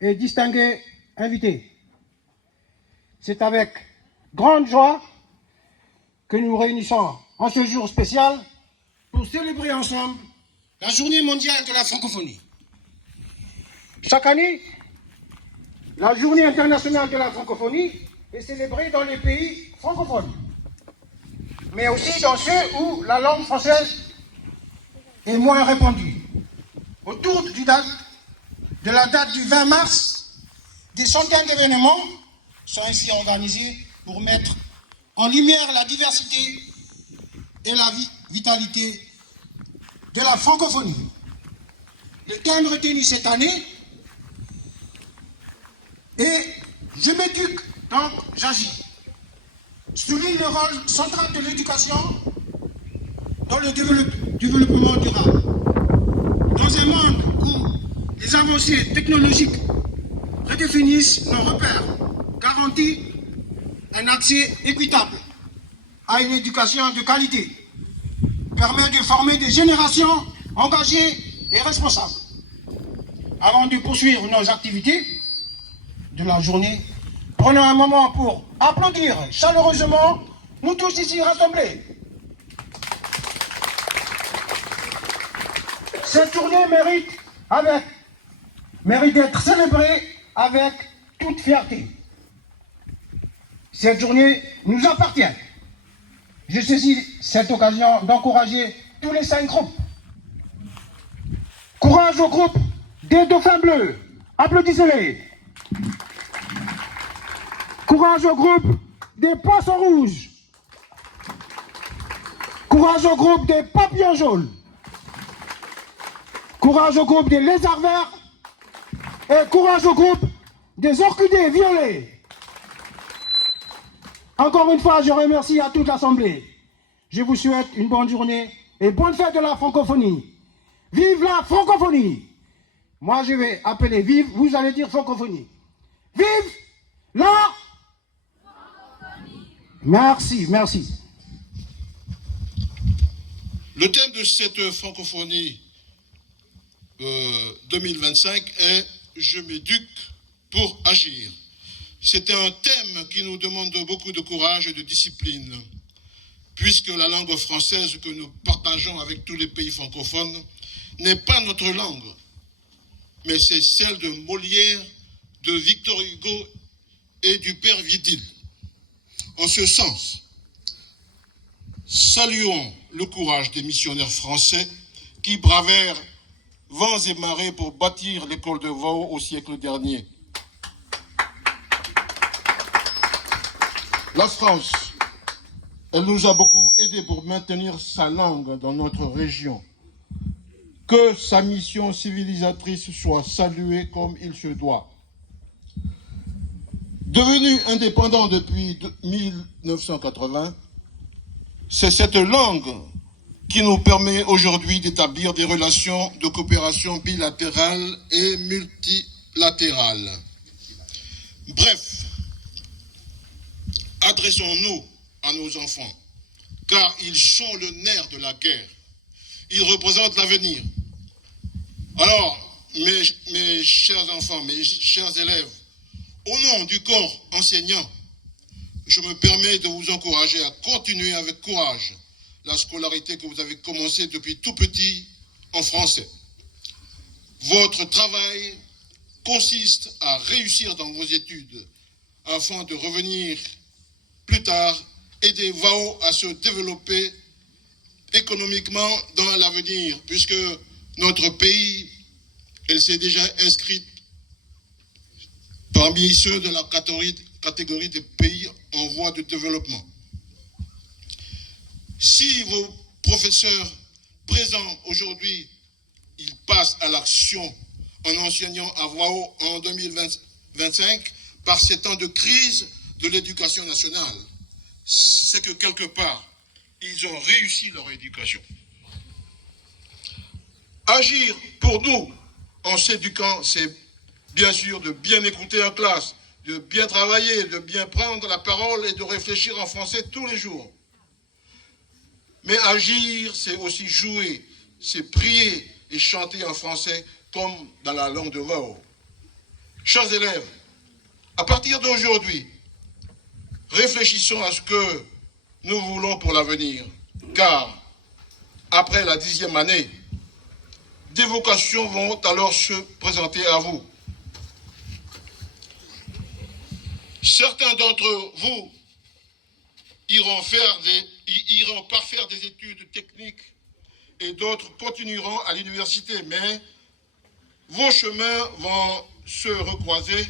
Et distingués invités, c'est avec grande joie que nous nous réunissons en ce jour spécial pour célébrer ensemble la Journée mondiale de la francophonie. Chaque année, la Journée internationale de la francophonie est célébrée dans les pays francophones, mais aussi dans ceux où la langue française est moins répandue. Autour de la date du 20 mars, des centaines d'événements sont ainsi organisés pour mettre en lumière la diversité et la vitalité de la francophonie. Le thème retenu cette année est « Je m'éduque, donc j'agis » souligne le rôle central de l'éducation dans le développement durable. Dans un monde où les avancées technologiques redéfinissent nos repères, garantissent un accès équitable à une éducation de qualité, permet de former des générations engagées et responsables. Avant de poursuivre nos activités de la journée, prenons un moment pour applaudir chaleureusement nous tous ici rassemblés. Cette journée mérite d'être célébrée avec toute fierté. Cette journée nous appartient. Je saisis cette occasion d'encourager tous les 5 groupes. Courage au groupe des Dauphins Bleus. Applaudissez-les. Courage au groupe des Poissons Rouges. Courage au groupe des Papillons Jaunes. Courage au groupe des Lézards Verts. Et courage au groupe des Orchidées Violets. Encore une fois, je remercie à toute l'Assemblée. Je vous souhaite une bonne journée et bonne fête de la francophonie. Vive la francophonie! Moi, je vais appeler vive, vous allez dire francophonie. Vive la francophonie! Merci, merci. Le thème de cette francophonie 2025 est « Je m'éduque pour agir ». C'est un thème qui nous demande beaucoup de courage et de discipline, puisque la langue française que nous partageons avec tous les pays francophones n'est pas notre langue, mais c'est celle de Molière, de Victor Hugo et du père Vidil. En ce sens, saluons le courage des missionnaires français qui bravèrent vents et marées pour bâtir l'école de Wao au siècle dernier. La France, elle nous a beaucoup aidés pour maintenir sa langue dans notre région. Que sa mission civilisatrice soit saluée comme il se doit. Devenu indépendant depuis 1980, c'est cette langue qui nous permet aujourd'hui d'établir des relations de coopération bilatérale et multilatérale. Bref, adressons-nous à nos enfants, car ils sont le nerf de la guerre. Ils représentent l'avenir. Alors, mes chers enfants, mes chers élèves, au nom du corps enseignant, je me permets de vous encourager à continuer avec courage la scolarité que vous avez commencée depuis tout petit en français. Votre travail consiste à réussir dans vos études afin de revenir plus tard aider Wao à se développer économiquement dans l'avenir, puisque notre pays, elle s'est déjà inscrite parmi ceux de la catégorie des pays en voie de développement. Si vos professeurs présents aujourd'hui, ils passent à l'action en enseignant à Wao en 2025 par ces temps de crise de l'éducation nationale, c'est que quelque part, ils ont réussi leur éducation. Agir pour nous en s'éduquant, c'est bien sûr de bien écouter en classe, de bien travailler, de bien prendre la parole et de réfléchir en français tous les jours. Mais agir, c'est aussi jouer, c'est prier et chanter en français comme dans la langue de Wao. Chers élèves, à partir d'aujourd'hui, réfléchissons à ce que nous voulons pour l'avenir, car après la 10e année, des vocations vont alors se présenter à vous. Certains d'entre vous iront parfaire des études techniques et d'autres continueront à l'université, mais vos chemins vont se recroiser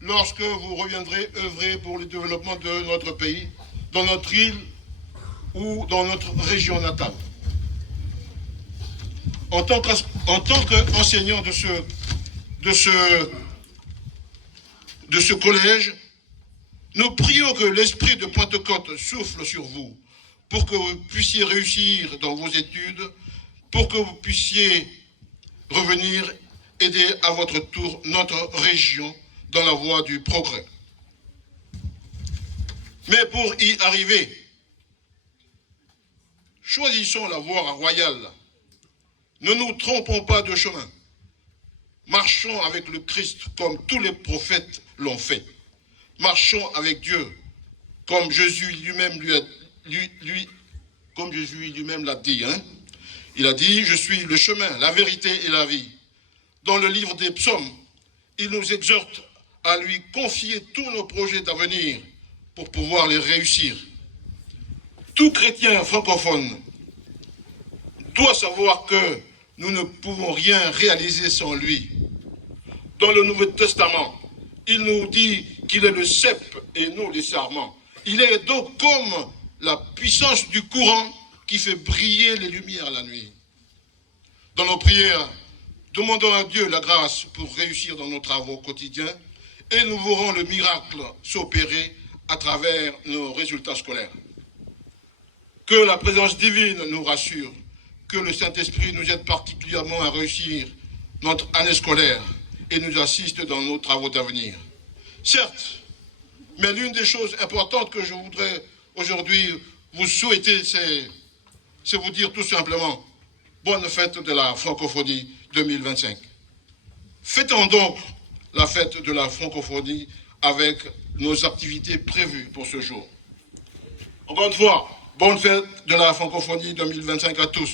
lorsque vous reviendrez œuvrer pour le développement de notre pays, dans notre île ou dans notre région natale. En tant qu'enseignant de ce collège, nous prions que l'esprit de Pentecôte souffle sur vous pour que vous puissiez réussir dans vos études, pour que vous puissiez revenir aider à votre tour notre région dans la voie du progrès. Mais pour y arriver, choisissons la voie royale. Ne nous trompons pas de chemin. Marchons avec le Christ comme tous les prophètes l'ont fait. Marchons avec Dieu comme Jésus lui-même l'a dit. Il a dit, je suis le chemin, la vérité et la vie. Dans le livre des psaumes, il nous exhorte à lui confier tous nos projets d'avenir pour pouvoir les réussir. Tout chrétien francophone doit savoir que nous ne pouvons rien réaliser sans lui. Dans le Nouveau Testament, il nous dit qu'il est le cep et non les sarments. Il est donc comme la puissance du courant qui fait briller les lumières la nuit. Dans nos prières, demandons à Dieu la grâce pour réussir dans nos travaux quotidiens et nous verrons le miracle s'opérer à travers nos résultats scolaires. Que la présence divine nous rassure, que le Saint-Esprit nous aide particulièrement à réussir notre année scolaire et nous assiste dans nos travaux d'avenir. Certes, mais l'une des choses importantes que je voudrais aujourd'hui vous souhaiter, c'est vous dire tout simplement bonne fête de la francophonie 2025. Fêtons donc la fête de la francophonie avec nos activités prévues pour ce jour. Encore une fois, bonne fête de la francophonie 2025 à tous.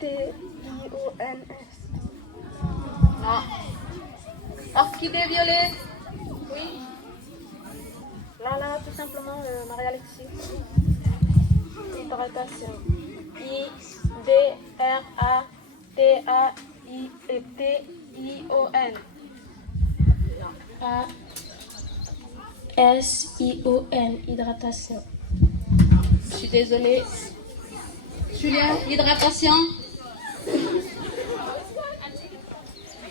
T-I-O-N-S. Non. Orchidée violet. Oui. Là, tout simplement, Marie-Alexis. Hydratation. I-D-R-A-T-A-T-I-O-N. A-S-I-O-N. Hydratation. Je suis désolée. Julien, hydratation.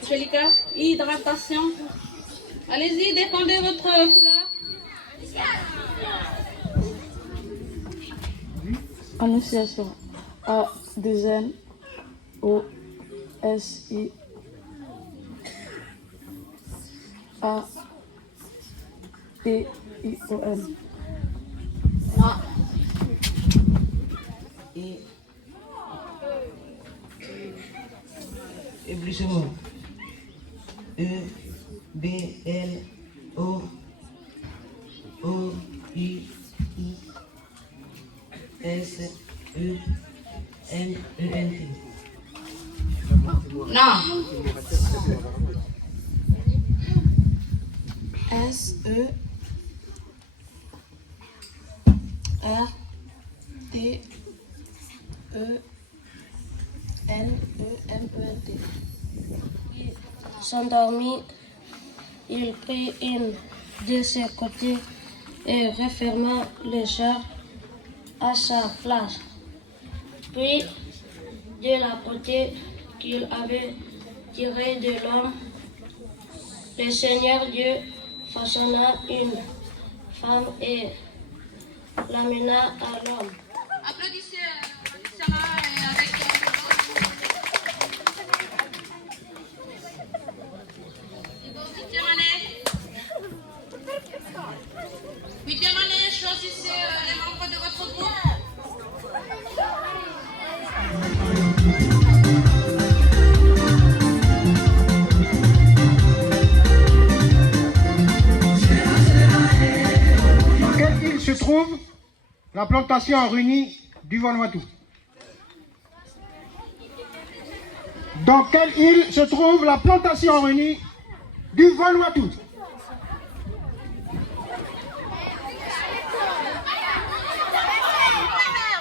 Angelica, hydratation. Allez-y, défendez votre foulard. Annonciation. A-2-N-O-S-I. A-T-I-O-N. Non. Éblouissement. E-B-L-O-I-I-S-E-M-E-N-T. Non. S-E-R-T-E-N-E-M-E-N-T. S'endormit, il prit une de ses côtés et referma les chars à sa place. Puis, de la côté qu'il avait tiré de l'homme, le Seigneur Dieu façonna une femme et l'amena à l'homme. Applaudissez Sarah avec huitième année, choisissez les membres de votre groupe. la plantation réunie du Vanuatu. Dans quelle île se trouve la plantation réunie du Vanuatu?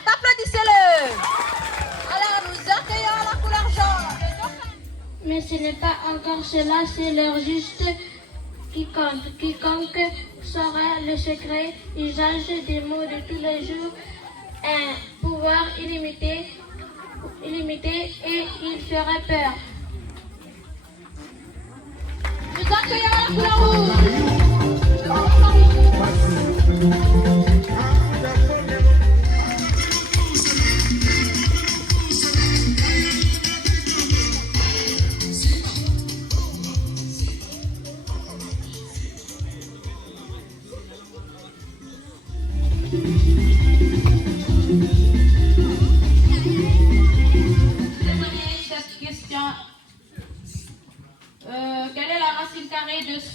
Applaudissez-le. Alors nous accueillons la couleur jaune. Mais ce n'est pas encore cela, c'est leur juste qui compte. Quiconque saura le secret usage des mots de tous les jours, un pouvoir illimité et il ferait peur. Nous accueillons la couleur rouge. Cette question. Quelle est la racine carrée de 16?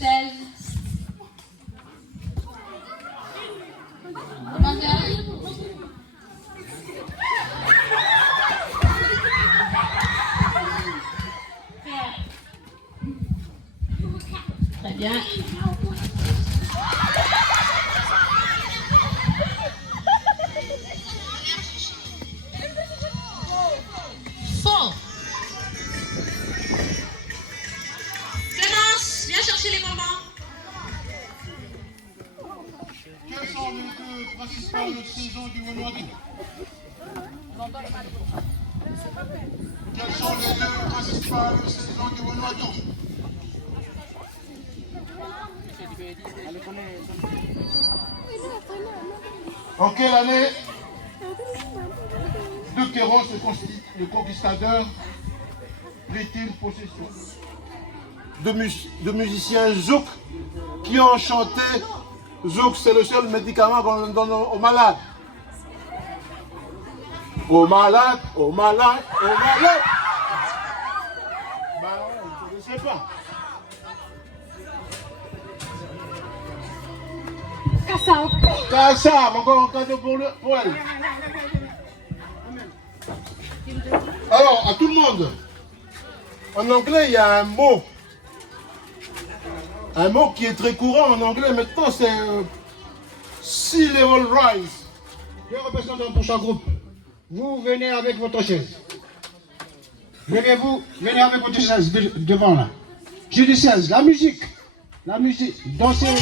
Très bien. Faux. Clémence, viens chercher les bonbons. Quelles sont les deux principales saisons du Vanuatu? Quelles sont les deux principales saisons du Vanuatu? En quelle année Duqueiroz, le conquistador, prit-il possession de musiciens zouk qui ont chanté. Zouk, c'est le seul médicament qu'on donne aux malades. Aux malades, aux malades, aux malades. Bah ouais, je ne sais pas. Kassab, encore un cadeau pour elle. Alors, à tout le monde, en anglais, il y a un mot. Un mot qui est très courant en anglais maintenant, c'est sea level rise. Deux représentants pour chaque groupe. Vous venez avec votre chaise. Venez avec votre chaise devant là. Je dis 16, la musique. Dansez.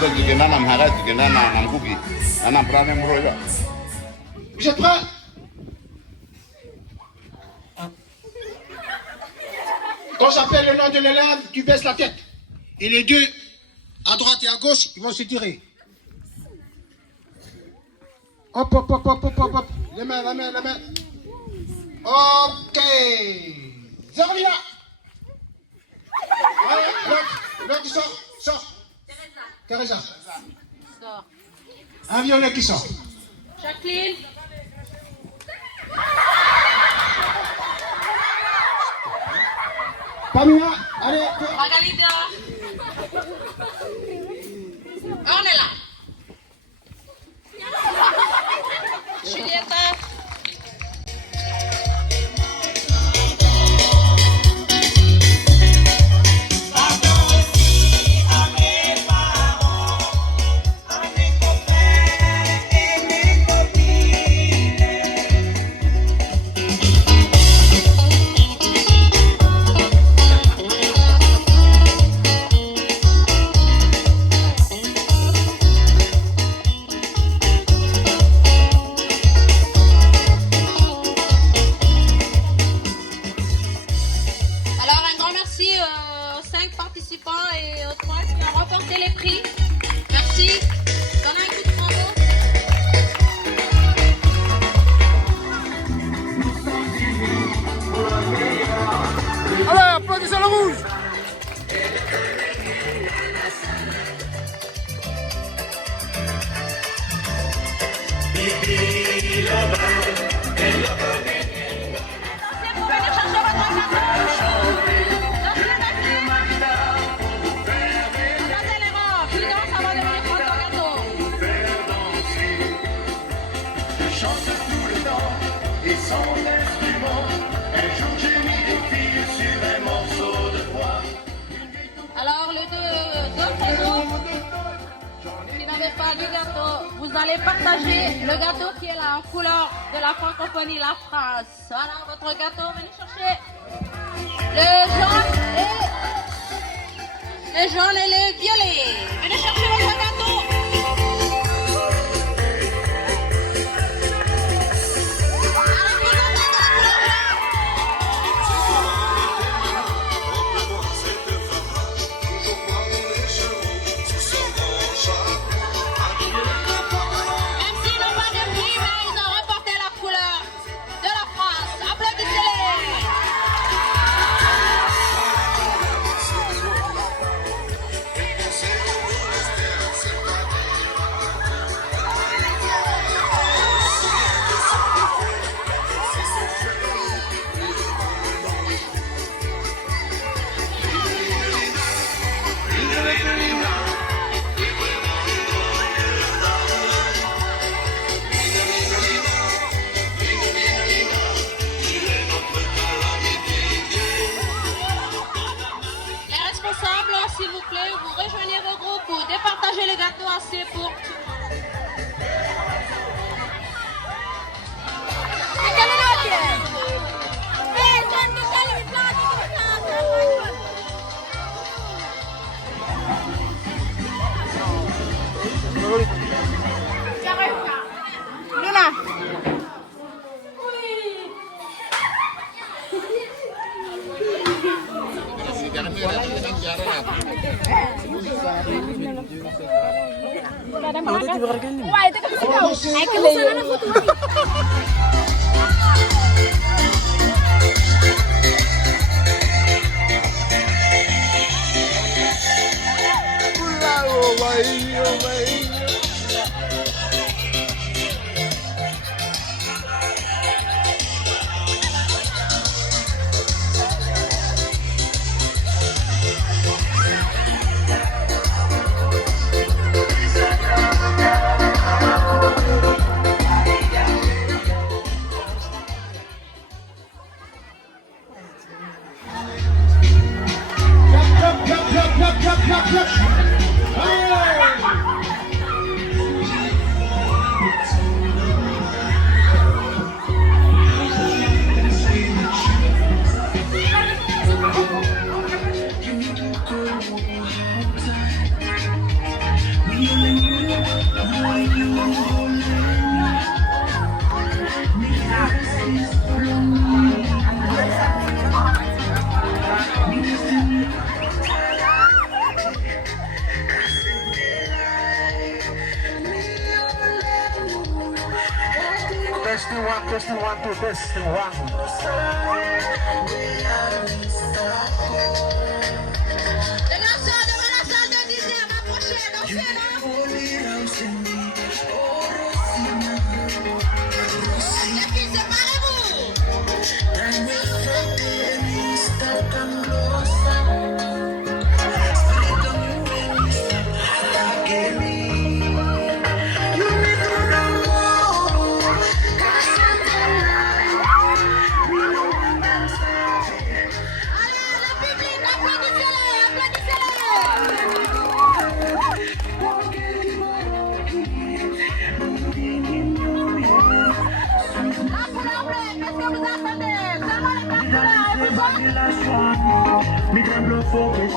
Vous êtes prêts? Quand j'appelle le nom de l'élève, tu baisses la tête. Et les deux, à droite et à gauche, ils vont se tirer. Hop, hop, hop, hop, hop, hop, hop. Les mains, la main, la main. Ok. Zarlia. L'autre qui sort, sort. Teresa. Sors. Un violet qui sort. Jacqueline. Pamela, allez. Margarida. On est là. Juliette. Aux 5 participants et aux 3 qui ont remporté les prix. Merci. Donnez un coup de bravo. Allez, applaudissez le rouge. Alors, les deux autres groupes qui n'avaient pas du gâteau, vous allez partager le gâteau qui est la couleur de la francophonie, la France. Voilà votre gâteau, venez chercher le jaune et le violet. Venez chercher votre gâteau. S'il vous plaît, vous rejoignez vos groupes ou départagez le gâteau assez pour tout le monde. Testing 1, 2, testing 1. Les garçons devant la salle de dîner, m'approchez, dansez là. Les filles, séparez-vous. Allez, le public, applaudissez-les, applaudissez-les. La couleur bleue, qu'est-ce que vous attendez? Seulement les quatre couleurs, et vous autres?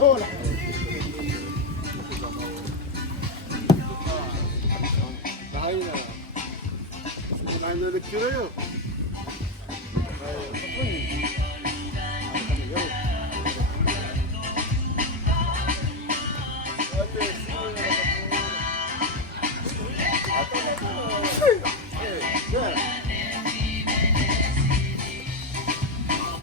Voilà. Aynen. Aynen öyle yok.